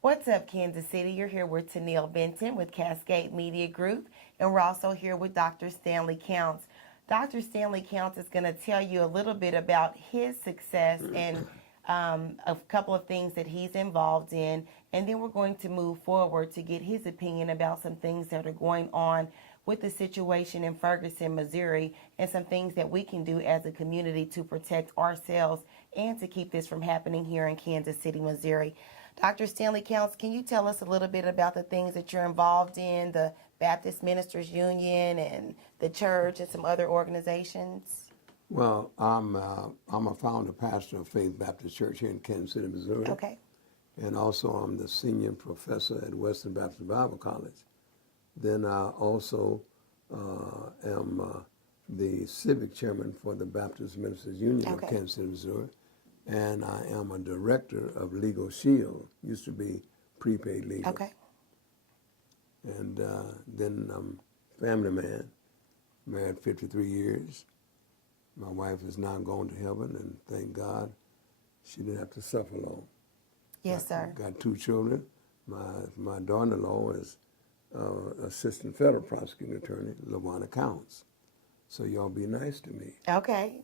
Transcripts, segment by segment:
What's up, Kansas City? You're here with Tennille Benton with Cascade Media Group, and we're also here with Dr. Stanley Counts. Dr. Stanley Counts is going to tell you a little bit about his success and a couple of things that he's involved in, and then we're going to move forward to get his opinion about some things that are going on with the situation in Ferguson, Missouri, and some things that we can do as a community to protect ourselves and to keep this from happening here in Kansas City, Missouri. Dr. Stanley Counts, can you tell us a little bit about the things that you're involved in, the Baptist Ministers Union and the church and some other organizations? Well, I'm a founder pastor of Faith Baptist Church here in Kansas City, Missouri. Okay. And also I'm the senior professor at Western Baptist Bible College. Then I also am the civic chairman for the Baptist Ministers Union of Kansas City, Missouri. And I am a director of Legal Shield, used to be prepaid legal. Okay. And then I'm a family man, married 53 years. My wife is now gone to heaven, and thank God she didn't have to suffer long. Yes, sir. Got 2 children. My daughter-in-law is assistant federal prosecuting attorney, LaWanna Counts. So y'all be nice to me. Okay.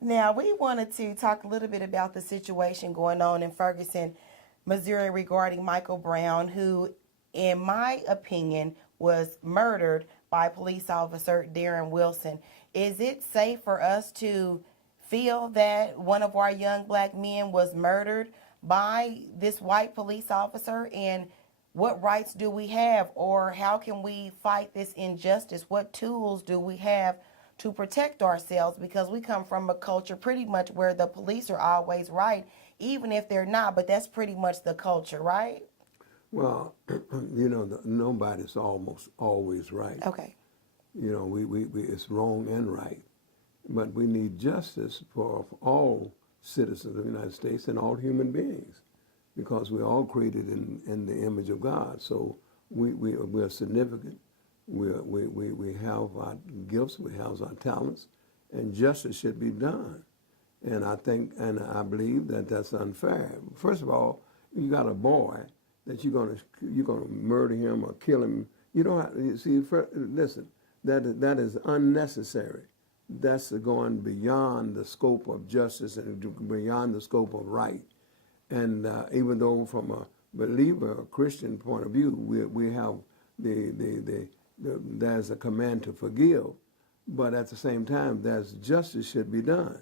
Now, we wanted to talk a little bit about the situation going on in Ferguson, Missouri regarding Micheal Brown, who, in my opinion, was murdered by police officer Darren Wilson. Is it safe for us to feel that one of our young black men was murdered by this white police officer? And what rights do we have, or how can we fight this injustice? What tools do we have to protect ourselves? Because we come from a culture pretty much where the police are always right, even if they're not, but that's pretty much the culture, right? Well, nobody's almost always right. Okay. You know, we it's wrong and right. But we need justice for all citizens of the United States and all human beings, because we're all created in the image of God. So we're significant. We have our gifts, we have our talents, and justice should be done. And I think, and I believe that that's unfair. First of all, you got a boy that you're gonna murder him or kill him. You don't have, you see. Listen, that is unnecessary. That's going beyond the scope of justice and beyond the scope of right. And even though from a believer, a Christian point of view, we have there's a command to forgive, but at the same time, there's justice should be done.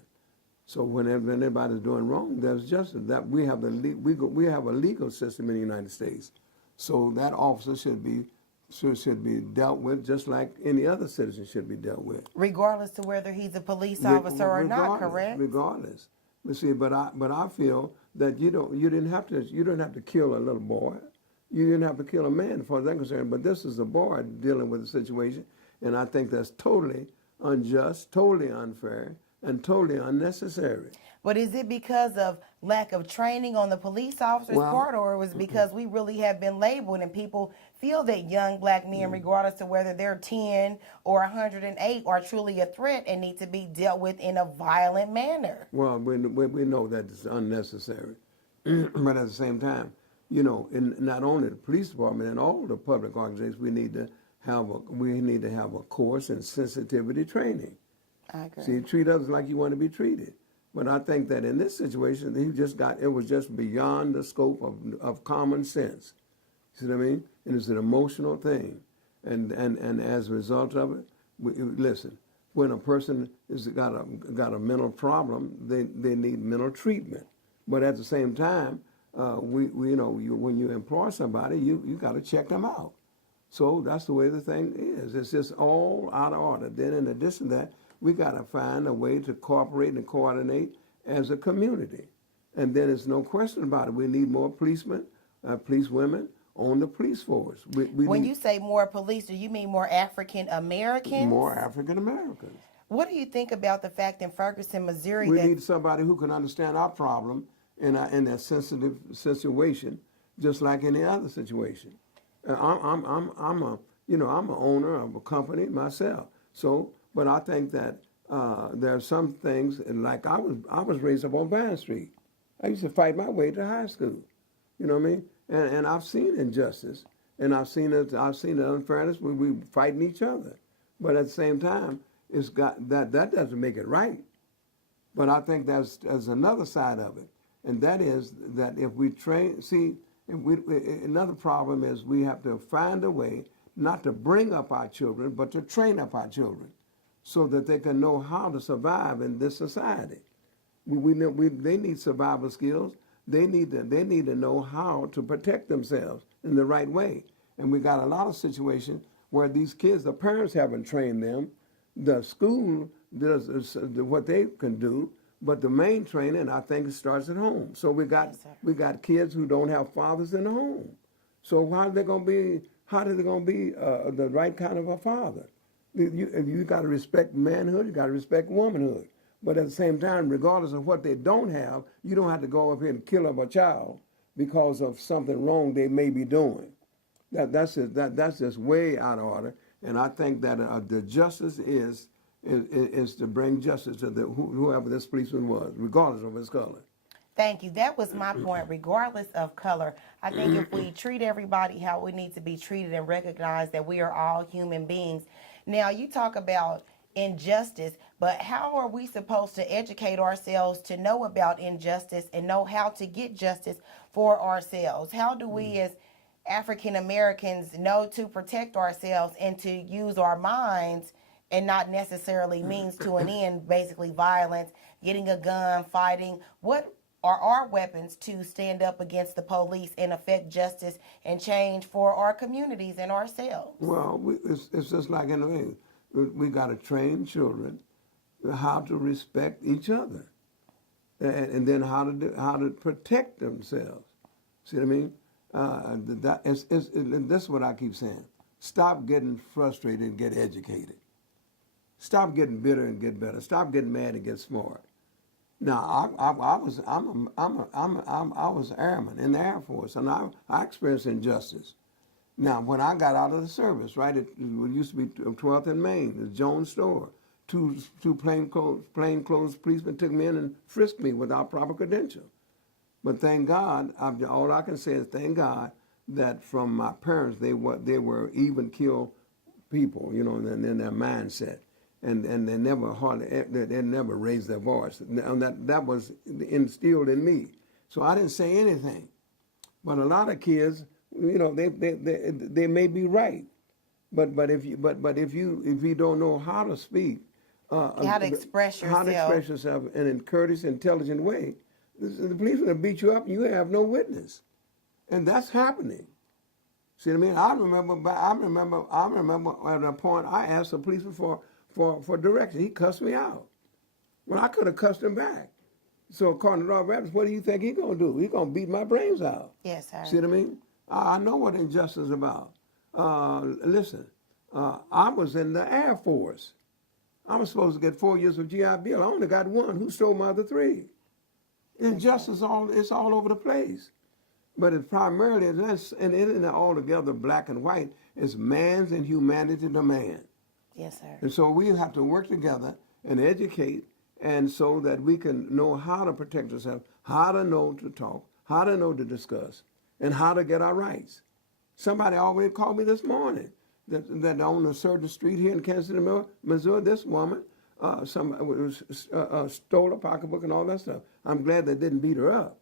So whenever anybody's doing wrong, there's justice. That we have a legal system in the United States, so that officer should be dealt with just like any other citizen should be dealt with, regardless to whether he's a police officer or not. Correct. Regardless. But see, but I feel that you don't have to kill a little boy. You didn't have to kill a man, as far as I'm concerned. But this is a boy dealing with the situation, and I think that's totally unjust, totally unfair, and totally unnecessary. But is it because of lack of training on the police officer's part, or was it because we really have been labeled and people feel that young black men, regardless of whether they're 10 or 108, are truly a threat and need to be dealt with in a violent manner? Well, we know that it's unnecessary. But at the same time, you know, in not only the police department and all the public organizations, we need to have a course in sensitivity training. I agree. See, treat others like you want to be treated. But I think that in this situation, it was just beyond the scope of common sense. See what I mean? And it's an emotional thing. And as a result of it, listen, when a person has got a mental problem, they need mental treatment. But at the same time, when you employ somebody, you got to check them out. So that's the way the thing is. It's just all out of order. Then in addition to that, we got to find a way to cooperate and coordinate as a community. And then there's no question about it. We need more policemen, police women on the police force. When you say more police, do you mean more African Americans? More African Americans. What do you think about the fact in Ferguson, Missouri, we need somebody who can understand our problem in that sensitive situation, just like any other situation. I'm an owner of a company myself. So, but I think that there are some things, and like I was raised up on Vine Street. I used to fight my way to high school. You know what I mean? And I've seen injustice, and I've seen the unfairness when we fighting each other. But at the same time, it's got that doesn't make it right. But I think there's another side of it, and that is that if we train, another problem is we have to find a way not to bring up our children, but to train up our children, so that they can know how to survive in this society. They need survival skills. They need to know how to protect themselves in the right way. And we got a lot of situations where these kids, the parents haven't trained them. The school does what they can do, but the main training, I think, starts at home. So we got kids who don't have fathers in the home. So how are they going to be the right kind of a father? You got to respect manhood. You got to respect womanhood. But at the same time, regardless of what they don't have, you don't have to go up here and kill up a child because of something wrong they may be doing. That's just way out of order. And I think that the justice is to bring justice to whoever this policeman was, regardless of his color. Thank you. That was my point. Regardless of color, I think if we treat everybody how we need to be treated and recognize that we are all human beings. Now, you talk about injustice, but how are we supposed to educate ourselves to know about injustice and know how to get justice for ourselves? How do we as African Americans know to protect ourselves and to use our minds and not necessarily means to an end, basically violence, getting a gun, fighting? What are our weapons to stand up against the police and affect justice and change for our communities and ourselves? Well, it's just like in the way. We got to train children how to respect each other, and then how to protect themselves. See what I mean? This is what I keep saying. Stop getting frustrated and get educated. Stop getting bitter and get better. Stop getting mad and get smart. Now, I was airman in the Air Force, and I experienced injustice. Now, when I got out of the service, right, it used to be 12th and Main, the Jones store. Two plainclothes policemen took me in and frisked me without proper credential. But thank God, all I can say is thank God that from my parents, they were even keel people, you know, in their mindset. And they never raised their voice. And that was instilled in me. So I didn't say anything. But a lot of kids, you know, they may be right, but if you don't know how to speak, how to express yourself in a courteous, intelligent way, the police will beat you up and you have no witness, and that's happening. See what I mean? I remember at a point I asked the policeman for direction. He cussed me out. Well, I could have cussed him back. So according to Rob Rabbits, what do you think he's gonna do? He's gonna beat my brains out. Yes, sir. See what I mean? I know what injustice is about. Listen, I was in the Air Force. I was supposed to get 4 years of GI Bill. I only got one. Who stole my other 3? Injustice, it's all over the place. But it's primarily, and it isn't altogether black and white. It's man's inhumanity to man. Yes, sir. And so we have to work together and educate, and so that we can know how to protect ourselves, how to know to talk, how to know to discuss, and how to get our rights. Somebody already called me this morning that on a certain street here in Kansas City, Missouri, this woman stole a pocketbook and all that stuff. I'm glad they didn't beat her up,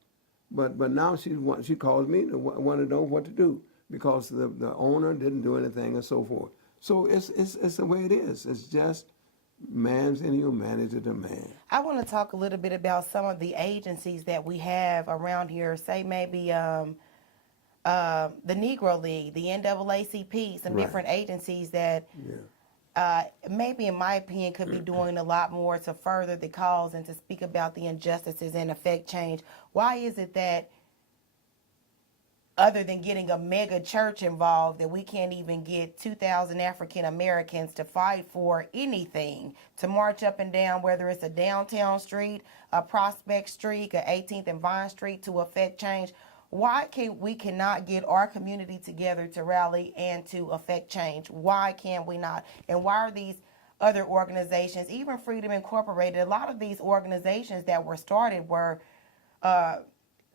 but now she calls me to want to know what to do because the owner didn't do anything and so forth. So it's the way it is. It's just man's inhumanity to man. I want to talk a little bit about some of the agencies that we have around here. Say maybe the Negro League, the NAACP, some different agencies that maybe, in my opinion, could be doing a lot more to further the cause and to speak about the injustices and affect change. Why is it that, other than getting a mega church involved, that we can't even get 2,000 African Americans to fight for anything, to march up and down, whether it's a downtown street, a Prospect Street, a 18th and Vine Street, to affect change? Why we cannot get our community together to rally and to affect change? Why can we not? And why are these other organizations, even Freedom Incorporated. A lot of these organizations that were started were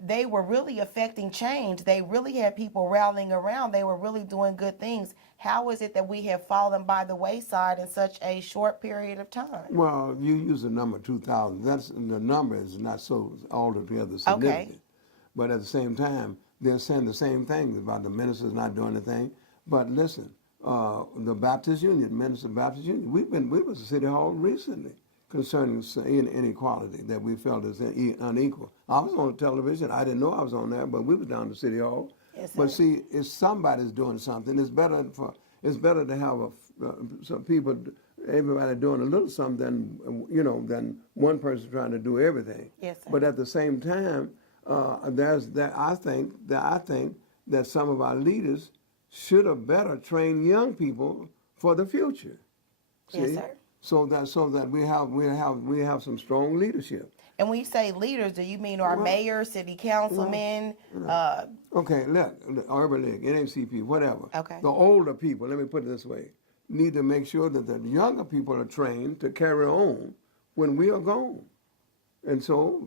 they were really affecting change. They really had people rallying around. They were really doing good things. How is it that we have fallen by the wayside in such a short period of time? Well, you use the number 2,000. That's the number is not so altogether significant. Okay. But at the same time, they're saying the same thing about the ministers not doing anything. But listen, the Baptist Union, Minister Baptist Union, we was at City Hall recently concerning inequality that we felt is unequal. I was on television. I didn't know I was on there, but we was down to City Hall. Yes, sir. But see, if somebody's doing something, it's better to have some people, everybody doing a little something than one person trying to do everything. Yes, sir. But at the same time, I think that some of our leaders should have better trained young people for the future. Yes, See? sir. So that we have some strong leadership. And when you say leaders, do you mean our mayor, city councilmen? Okay, look, Urban League, NACP, whatever. Okay. The older people, let me put it this way, need to make sure that the younger people are trained to carry on when we are gone. And so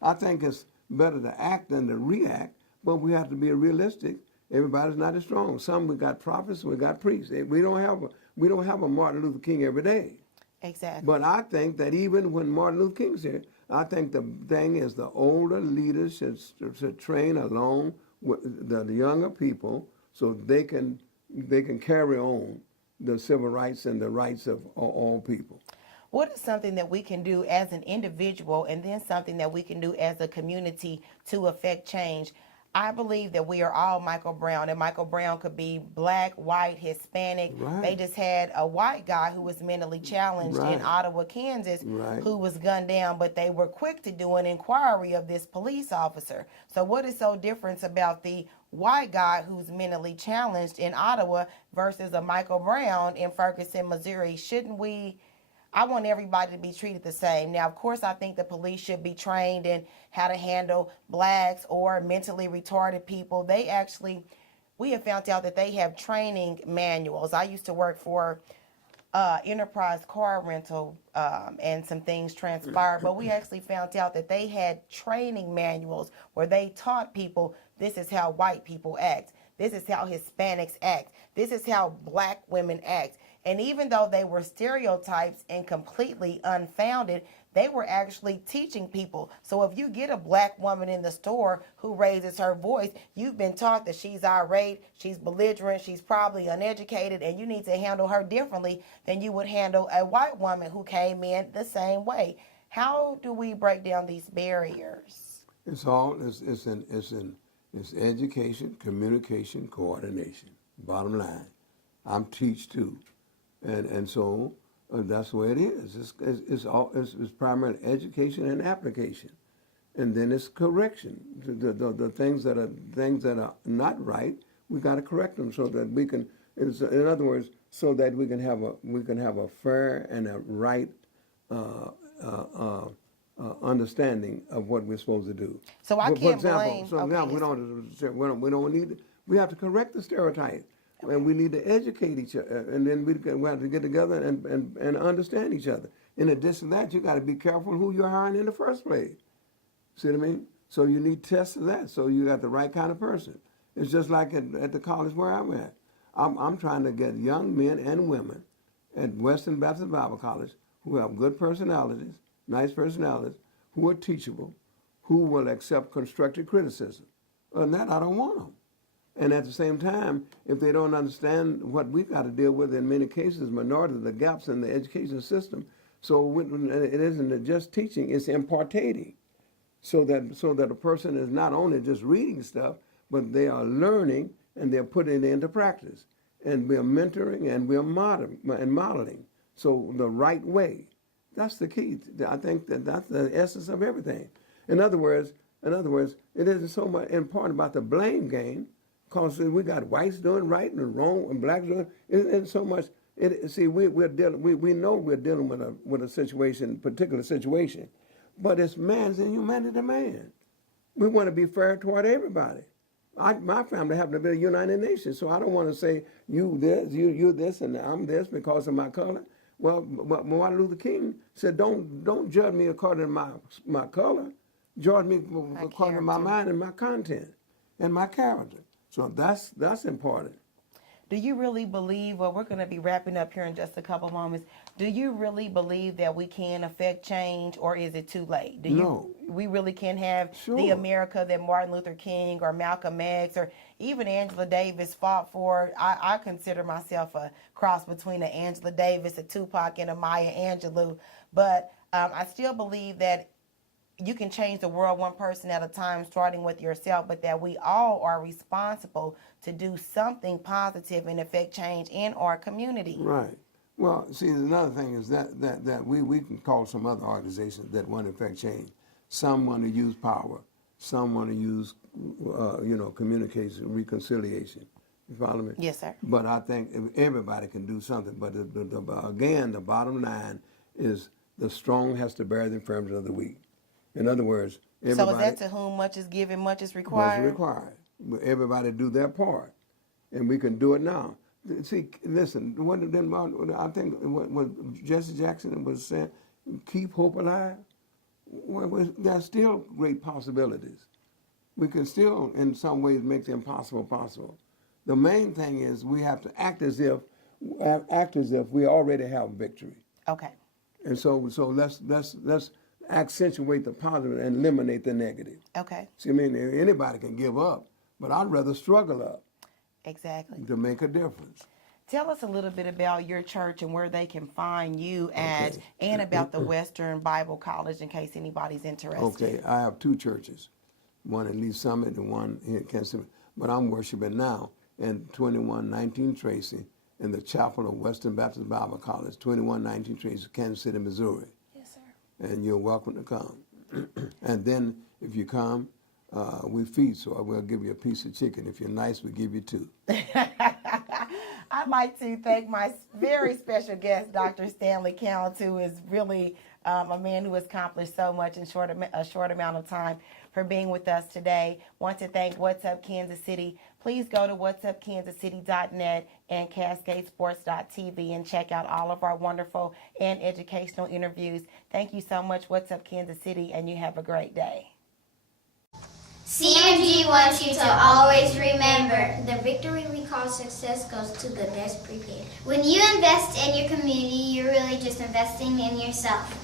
I think it's better to act than to react, but we have to be realistic. Everybody's not as strong. Some we got prophets, we got priests. We don't have a Martin Luther King every day. Exactly. But I think that even when Martin Luther King's here, I think the thing is the older leaders should train along with the younger people so they can carry on the civil rights and the rights of all people. What is something that we can do as an individual and then something that we can do as a community to affect change? I believe that we are all Micheal Brown, and Micheal Brown could be black, white, Hispanic. Right. They just had a white guy who was mentally challenged in Right. Ottawa, Kansas, Right. who was gunned down, but they were quick to do an inquiry of this police officer. So what is so different about the white guy who's mentally challenged in Ottawa versus a Micheal Brown in Ferguson, Missouri? Shouldn't we... I want everybody to be treated the same. Now, of course, I think the police should be trained in how to handle blacks or mentally retarded people. We have found out that they have training manuals. I used to work for Enterprise Car Rental, and some things transpired, but we actually found out that they had training manuals where they taught people this is how white people act. This is how Hispanics act. This is how black women act. And even though they were stereotypes and completely unfounded, they were actually teaching people. So if you get a black woman in the store who raises her voice, you've been taught that she's irate, she's belligerent, she's probably uneducated, and you need to handle her differently than you would handle a white woman who came in the same way. How do we break down these barriers? It's education, communication, coordination. Bottom line, I'm teach too. And so that's the way it is. It's primarily education and application, and then it's correction. The things that are not right, we got to correct them so that we can. In other words, so that we can have a fair and a right understanding of what we're supposed to do. So I can't blame. So okay, now we don't need. We have to correct the stereotype. And we need to educate each other, and then we have to get together and understand each other. In addition to that, you got to be careful who you're hiring in the first place. See what I mean? So you need tests of that, so you got the right kind of person. It's just like at the college where I'm at. I'm trying to get young men and women at Western Baptist Bible College who have good personalities, nice personalities, who are teachable, who will accept constructive criticism. And that, I don't want them. And at the same time, if they don't understand what we've got to deal with in many cases, minority, the gaps in the education system, so it isn't just teaching, it's impartating, so that a person is not only just reading stuff, but they are learning and they're putting it into practice. And we're mentoring and we're modeling. So the right way, that's the key. I think that's the essence of everything. In other words, it isn't so much important about the blame game, because we got whites doing right and wrong and blacks doing it isn't so much. We know we're dealing with a situation, particular situation, but it's man's inhumanity to man. We want to be fair toward everybody. my family happened to be a United Nations, so I don't want to say you this, and I'm this because of my color. Well, Martin Luther King said, don't judge me according to my color, judge me according to my mind and my content and my character. So that's important. Do you really believe, well, we're going to be wrapping up here in just a couple moments. Do you really believe that we can affect change, or is it too late? No. We really can have Sure. the America that Martin Luther King or Malcolm X or even Angela Davis fought for. I consider myself a cross between an Angela Davis, a Tupac, and a Maya Angelou. But I still believe that you can change the world one person at a time, starting with yourself, but that we all are responsible to do something positive and affect change in our community. Right. Well, see, another thing is that we can call some other organizations that want to affect change. Some want to use power. Some want to use, communication, reconciliation. You follow me? Yes, sir. But I think everybody can do something. But again, the bottom line is the strong has to bear the infirmity of the weak. In other words, everybody. So is that to whom much is given, much is required? Much is required. Everybody do their part, and we can do it now. See, listen. I think what Jesse Jackson was saying, keep hope alive. There's still great possibilities. We can still, in some ways, make the impossible possible. The main thing is we have to act as if we already have victory. Okay. And so let's accentuate the positive and eliminate the negative. Okay. See, I mean, anybody can give up, but I'd rather struggle up. Exactly. To make a difference. Tell us a little bit about your church and where they can find you at, and about the Western Bible College in case anybody's interested. Okay, I have two churches, one in Lee Summit and one here in Kansas City. But I'm worshiping now in 2119 Tracy in the chapel of Western Baptist Bible College, 2119 Tracy, Kansas City, Missouri. Yes, sir. And you're welcome to come. And then if you come, we feed, so I will give you a piece of chicken. If you're nice, we give you two. I'd like to thank my very special guest, Dr. Stanley Counts, who is really a man who has accomplished so much in a short amount of time, for being with us today. Want to thank What's Up Kansas City. Please go to whatsupkansascity.net and cascadesports.tv and check out all of our wonderful and educational interviews. Thank you so much, What's Up Kansas City, and you have a great day. CMG wants you to always remember, the victory we call success goes to the best prepared. When you invest in your community, you're really just investing in yourself.